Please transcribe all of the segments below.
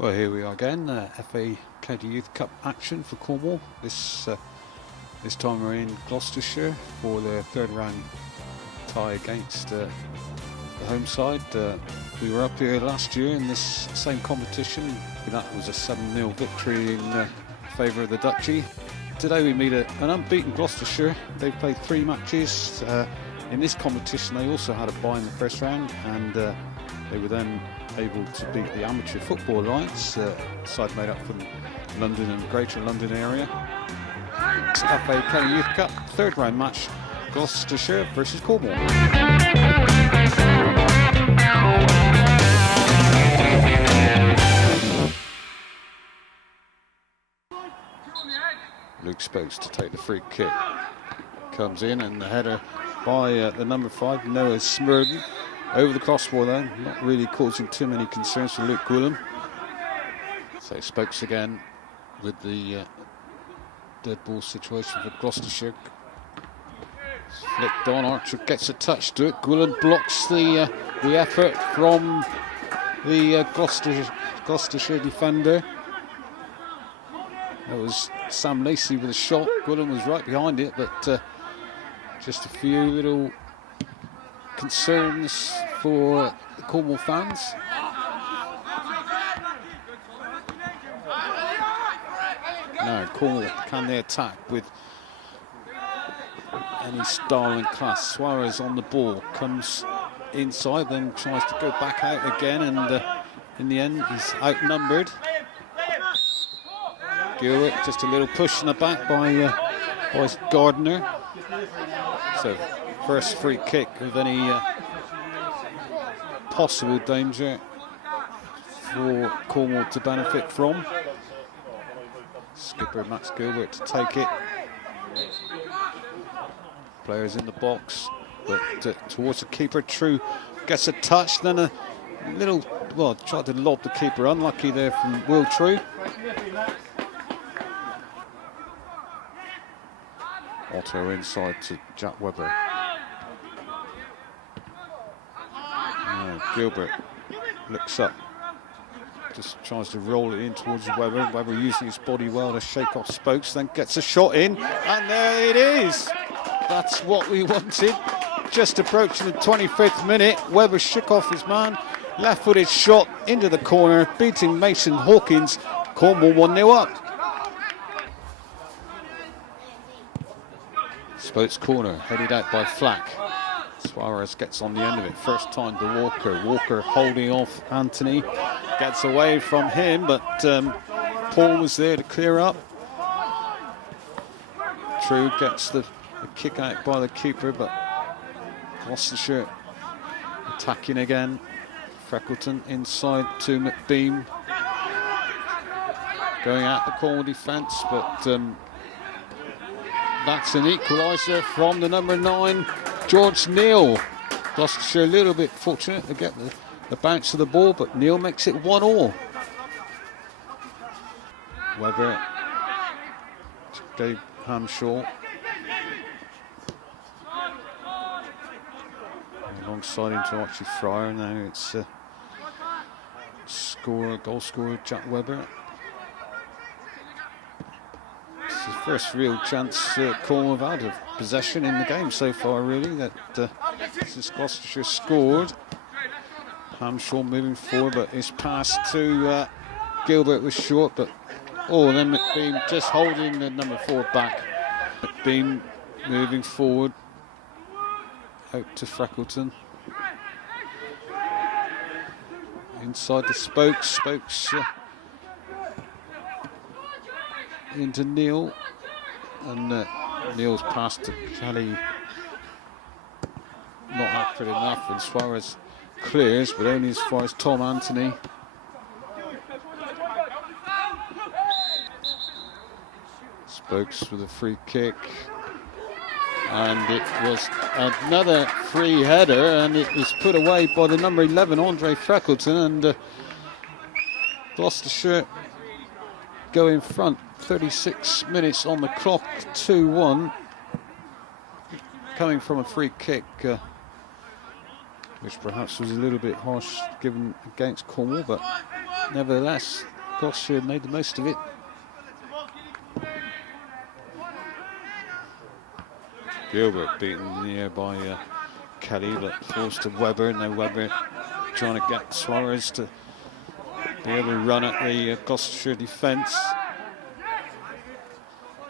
Well, here we are again, FA County Youth Cup action for Cornwall. This time we're in Gloucestershire for their third round tie against the home side. We were up here last year in this same competition. That was a 7-0 victory in favour of the Duchy. Today we meet an unbeaten Gloucestershire. They've played 3 matches. In this competition they also had a bye in the first round, and they were then able to beat the Amateur Football Alliance, side made up from London and Greater London area. It's FA County Youth Cup, third round match, Gloucestershire versus Cornwall. Luke Spokes to take the free kick. Comes in and the header by the number 5, Noah Smurden. Over the crossbar though, not really causing too many concerns for Luke Gwilym. So Spokes again with the dead ball situation for Gloucestershire. Flicked on, Archer gets a touch to it. Gwilym blocks the effort from the Gloucestershire defender. That was Sam Lacey with a shot. Gwilym was right behind it, but just a few little concerns for the Cornwall fans. Now Cornwall, can they attack with any style and class? Suarez on the ball, comes inside, then tries to go back out again, and in the end he's outnumbered. Gilbert, just a little push in the back by Gardner. So first free kick of any possible danger for Cornwall to benefit from. Skipper Max Gilbert to take it. Players in the box, but towards the keeper. True gets a touch, then a little, well, tried to lob the keeper. Unlucky there from Will True. Otto inside to Jack Webber. Gilbert looks up, just tries to roll it in towards Webber. Webber using his body well to shake off Spokes, then gets a shot in, and there it is. That's what we wanted. Just approaching the 25th minute, Webber shook off his man, left-footed shot into the corner, beating Mason Hawkins. Cornwall 1-0 up. Spokes corner, headed out by Flack. Suarez gets on the end of it, first time to Walker. Walker holding off Anthony, gets away from him, but Paul was there to clear up. True gets the kick out by the keeper, but Gloucestershire attacking again. Freckleton inside to McBeam, going at the Cornwall defence, but that's an equaliser from the number 9, George Neal. Gloucestershire a little bit fortunate to get the bounce of the ball, but Neal makes it 1-1. Webber gave Hamshaw. Alongside him to Archie Fryer. Now it's goal scorer Jack Webber. It's his first real chance Cornwall have had of possession in the game so far, really. That since Gloucestershire scored. Hamshaw moving forward, but his pass to Gilbert was short. But then McBeam just holding the number 4 back. McBeam moving forward out to Freckleton. Inside the Spokes. Into Neal, and Neal's pass to Kelly not accurate enough, and Suarez clears, but only as far as Tom Anthony. Spokes with a free kick, and it was another free header, and it was put away by the number 11, Andre Freckleton, and Gloucestershire go in front. 36 minutes on the clock, 2-1, coming from a free kick, which perhaps was a little bit harsh given against Cornwall, but nevertheless, Gloucestershire made the most of it. Gilbert beaten in the air by Kelly, but forced to Webber. Now Webber trying to get Suarez to be able to run at the Gloucestershire defence.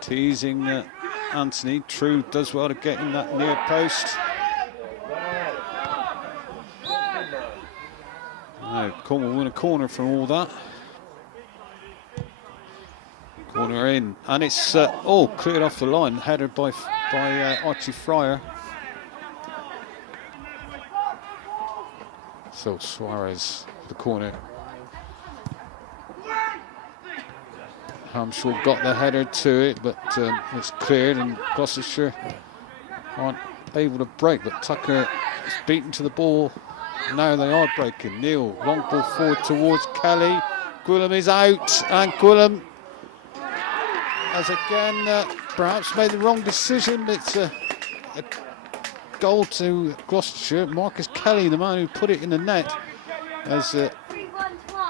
Teasing Anthony. True does well to get in that near post. Now Cornwall win a corner from all that. Corner in, and it's all cleared off the line. Headed by Archie Fryer. So Suarez, the corner. Hamshaw got the header to it, but it's cleared, and Gloucestershire aren't able to break. But Tucker is beaten to the ball. Now they are breaking. Neil, long ball forward towards Kelly. Gwilym is out, and Gwilym has again perhaps made the wrong decision. It's a goal to Gloucestershire. Marcus Kelly, the man who put it in the net, as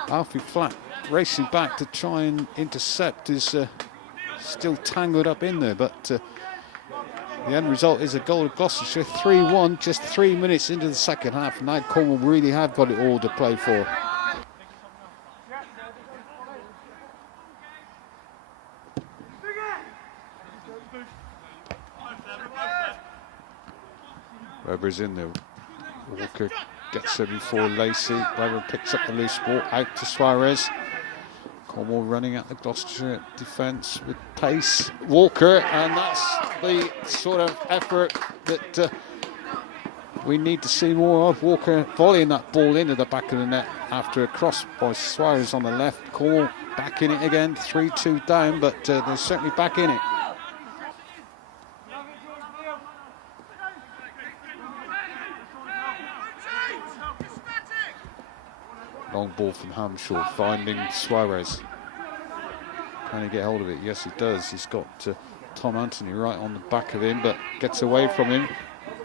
Alfie Flack racing back to try and intercept, is still tangled up in there. But the end result is a goal to Gloucestershire, 3-1, just 3 minutes into the second half. Now Cornwall really have got it all to play for. Webber's in there. Walker gets there before Lacey. Webber picks up the loose ball out to Suarez. Cornwall running at the Gloucestershire defence with pace. Walker, and that's the sort of effort that we need to see more of. Walker volleying that ball into the back of the net after a cross by Suarez on the left. Cornwall back in it again, 3-2 down, but they're certainly back in it. Long ball from Hamshaw, finding Suarez. Can he get hold of it? Yes, he does. He's got Tom Anthony right on the back of him, but gets away from him.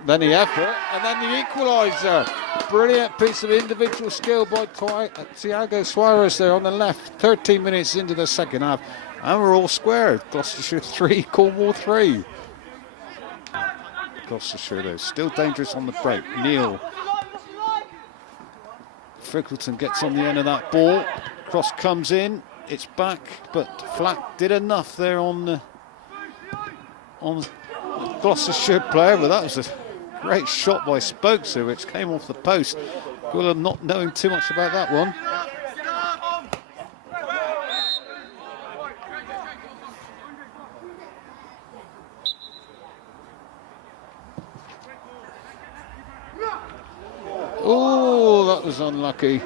Then the effort, and then the equaliser. Brilliant piece of individual skill by Thiago Suarez there on the left. 13 minutes into the second half, and we're all square. Gloucestershire 3, Cornwall 3. Gloucestershire, though, still dangerous on the break. Neil. Frickleton gets on the end of that ball. Cross comes in. It's back, but Flack did enough there on the Gloucestershire player, but that was a great shot by Spokes there, which came off the post. Gwilym not knowing too much about that one. Oh, that was unlucky.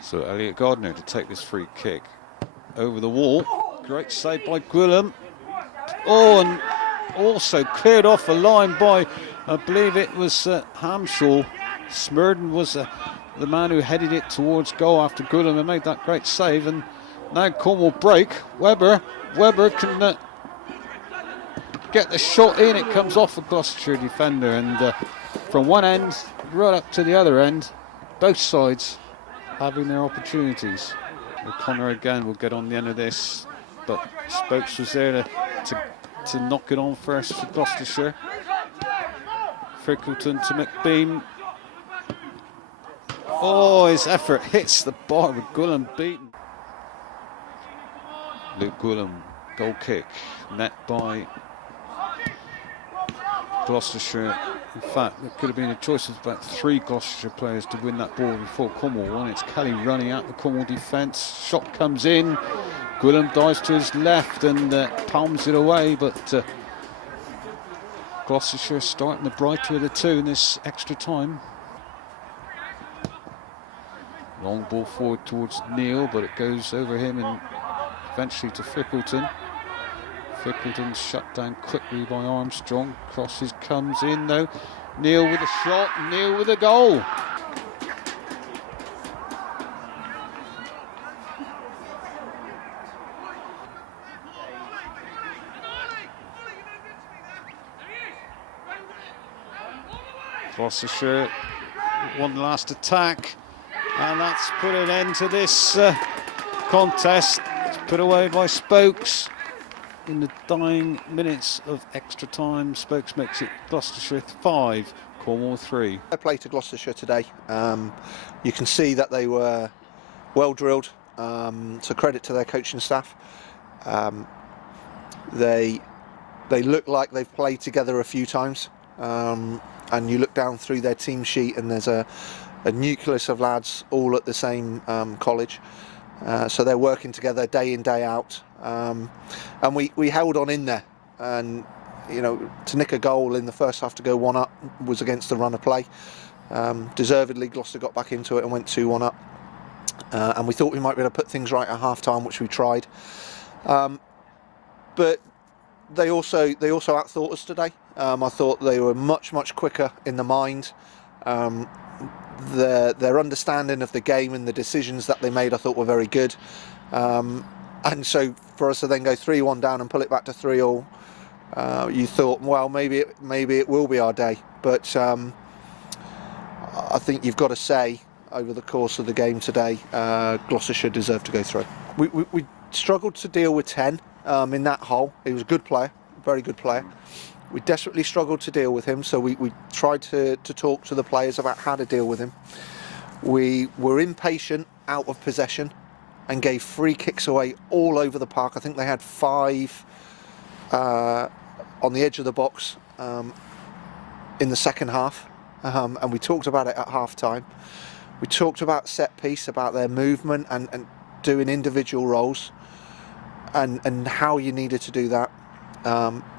So Elliot Gardner to take this free kick over the wall. Great save by Gwilym. Oh, and also cleared off the line by, I believe it was Hamshaw. Smurden was the man who headed it towards goal after Gwilym had made that great save. And now Cornwall break. Webber can get the shot in. It comes off a Gloucestershire defender, and from one end right up to the other end, both sides having their opportunities. O'Connor again will get on the end of this, but Spokes was there to knock it on first for Gloucestershire. Frickleton to McBeam. Oh, his effort hits the bar with Gwilym beaten. Luke Gwilym, goal kick, met by Gloucestershire. In fact, it could have been a choice of about 3 Gloucestershire players to win that ball before Cornwall won. It's Kelly running out the Cornwall defence. Shot comes in. Gwilym dives to his left and palms it away, but Gloucestershire starting the brighter of the two in this extra time. Long ball forward towards Neil, but it goes over him and eventually to Frickleton. Frickleton shut down quickly by Armstrong. Crosses comes in though. Neil with a shot, Neil with a goal. Gloucestershire one last attack, and that's put an end to this contest. It's put away by Spokes in the dying minutes of extra time. Spokes makes it Gloucestershire 5, Cornwall 3. I played to Gloucestershire today. You can see that they were well drilled, so credit to their coaching staff. They look like they've played together a few times, and you look down through their team sheet and there's a nucleus of lads all at the same college, so they're working together day in, day out, and we held on in there, and to nick a goal in the first half to go 1 up was against the run of play. Deservedly, Gloucester got back into it and went 2-1 up, and we thought we might be able to put things right at half time, which we tried, but they also outthought us today. I thought they were much quicker in the mind. Their understanding of the game and the decisions that they made, I thought, were very good. And so for us to then go 3-1 down and pull it back to 3-all, you thought, well, maybe it will be our day. But I think you've got to say, over the course of the game today, Gloucestershire deserved to go through. We struggled to deal with 10 in that hole. He was a good player, very good player. We desperately struggled to deal with him, so we tried to talk to the players about how to deal with him. We were impatient out of possession and gave free kicks away all over the park. I think they had 5 on the edge of the box in the second half, and we talked about it at half time. We talked about set piece, about their movement and doing individual roles, and how you needed to do that.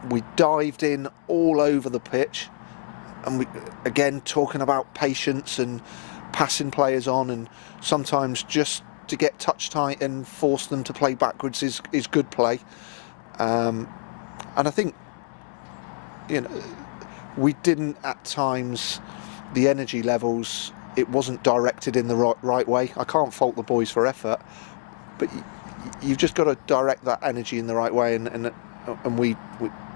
We dived in all over the pitch, and we again talking about patience and passing players on, and sometimes just to get touch tight and force them to play backwards is good play. And I think we didn't at times, the energy levels, it wasn't directed in the right way. I can't fault the boys for effort, but you've just got to direct that energy in the right way, and we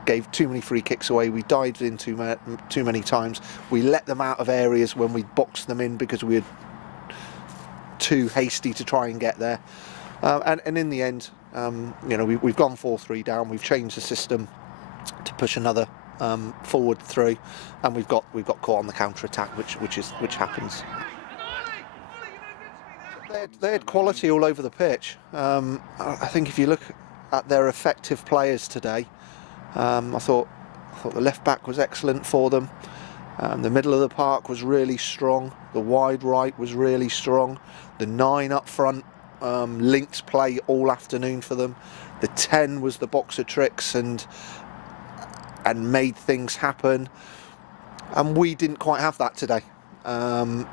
gave too many free kicks away. We dived in too many times. We let them out of areas when we boxed them in because we were too hasty to try and get there. And in the end, we've gone 4-3 down. We've changed the system to push another forward through, and we've got caught on the counter attack, which happens. They had quality all over the pitch. I think if you look at their effective players today, I thought the left back was excellent for them. The middle of the park was really strong. The wide right was really strong. The 9 up front linked play all afternoon for them. The 10 was the box of tricks and made things happen. And we didn't quite have that today. And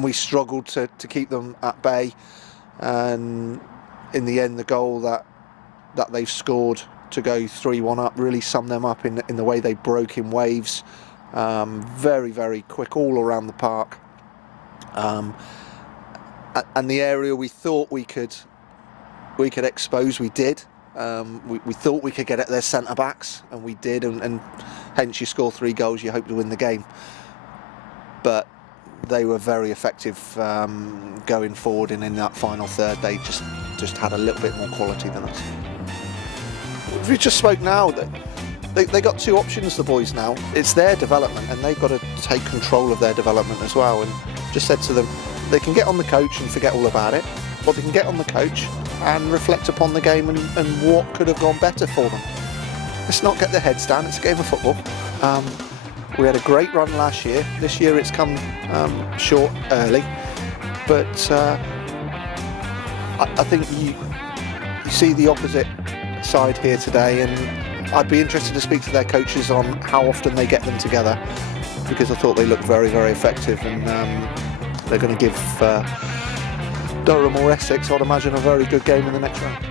we struggled to keep them at bay. And in the end, the goal that they've scored to go 3-1 up really summed them up in the way they broke in waves. Very, very quick all around the park. And the area we thought we could expose, we did. We thought we could get at their centre backs, and we did, and hence you score 3 goals, you hope to win the game. But they were very effective going forward, and in that final third they just had a little bit more quality than us. We just spoke now that they got 2 options, the boys now. It's their development, and they've got to take control of their development as well. And just said to them, they can get on the coach and forget all about it, or they can get on the coach and reflect upon the game and what could have gone better for them. Let's not get their heads down, it's a game of football. We had a great run last year. This year it's come short early, but I think you see the opposite side here today, and I'd be interested to speak to their coaches on how often they get them together, because I thought they looked very, very effective, and they're going to give Durham or Essex, I'd imagine, a very good game in the next round.